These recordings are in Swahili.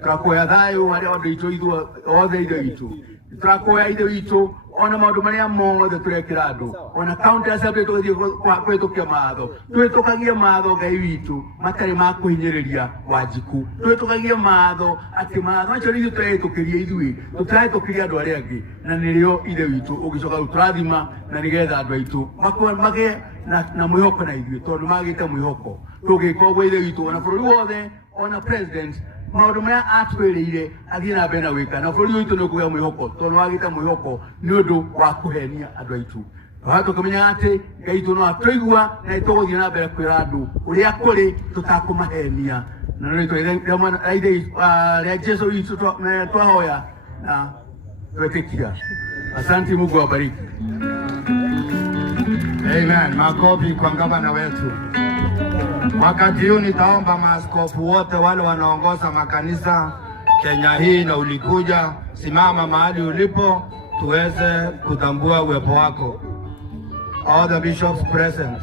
turakoya thayo maria othe itu ithu othe ithu itu turakoya ithu itu ona maundu maria mothe turekira andu ona county assembly tuthie kwitukia matho twitukagie matho Ngai witu matari ma kuhinyiriria Wanjiku twitukagie matho ati matho acio ithu turitukiria ithui tutiritukiria andu aria angi na nirio ithe witu ugicoka turathima na nigetha andu aitu mage na mwihoko na ithui tondu magite mwihoko tugika uguo ithe witu ona bururi wothe ona president maundu maya atwirire athie na mbere na gwika na bururi witu nikugia mwihoko tondu wagite mwihoko ni undu wa kuhenia andu aitu watu kamenya ati Ngai witu no atwigua na ituguthie na mbere kwira andu uria kuri tutakumahenia na no itwire mwana aidhi ria Jesu witu twahoya na twetikia. Asante, Mungu awabariki. Amen. Makofi kwa gavana wetu. Wakati huu nitaomba maaskofu wote wale wanaongoza makanisa Kenya hii na ulikuja, simama mahali ulipo tuweze kutambua uwepo wako. All the bishops present.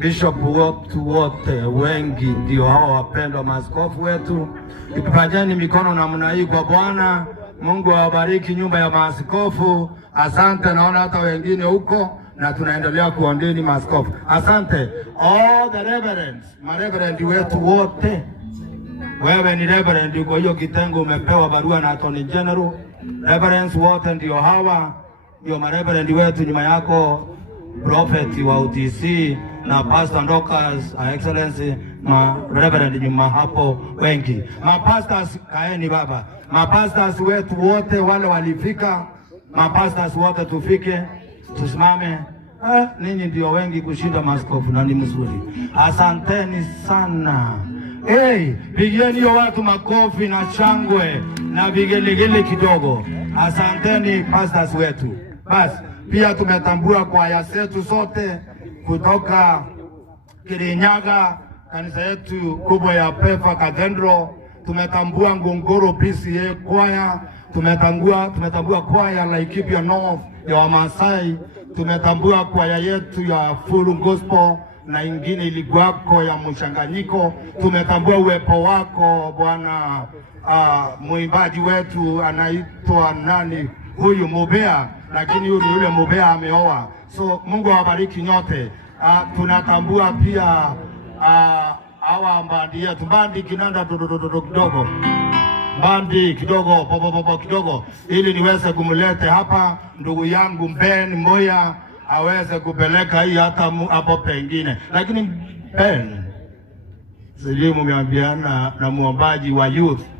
Bishop wote wengi ndio hao wapendwa maaskofu wetu. Tupajeni mikono namna hii kwa Bwana. Mungu awabariki nyumba ya maaskofu. Asante, naona hata wengine huko na tunaendelea kuondeni maaskofu. Asante. All the reverends, mareverend wetu wote. Wewe ni reverend, kwa hiyo kitengo umepewa barua na Attorney General. Reverends wote ndio hawa, ndio mareverend wetu nyuma yako, prophet wa UTC na Pastor Ndokas, Excellency, reverend nyuma hapo wengi. Mapastors kaeni baba. Mapastors wetu wote wale walifika, mapastors wote tufike, tusimame. Ninyi ndio wengi kushinda maaskofu na ni mzuri. Asanteni sana. Pigieni hiyo watu makofi na shangwe na vigelegele kidogo. Asanteni pastors wetu. Basi pia tumetambua kwaya zetu zote kutoka Kirinyaga, kanisa yetu kubwa ya Pefa Cathedral. Tumetambua Ngongoro PCA kwaya, tumetambua kwaya Laikipia North ya Wamasai, tumetambua kwaya yetu ya Full Gospel na ingine ilikuwako ya mchanganyiko. Tumetambua uwepo wako Bwana. Muimbaji wetu anaitwa nani huyu Mubea, lakini yule Mubea ameoa. So Mungu awabariki nyote. Tunatambua pia hawa mbandi yetu, mbandi kinanda kidogo, mbandi kidogo popo kidogo, ili niweze kumlete hapa ndugu yangu Ben Moya aweze kupeleka hii hata hapo pengine. Lakini Ben silimu meambiana na muombaji wa youth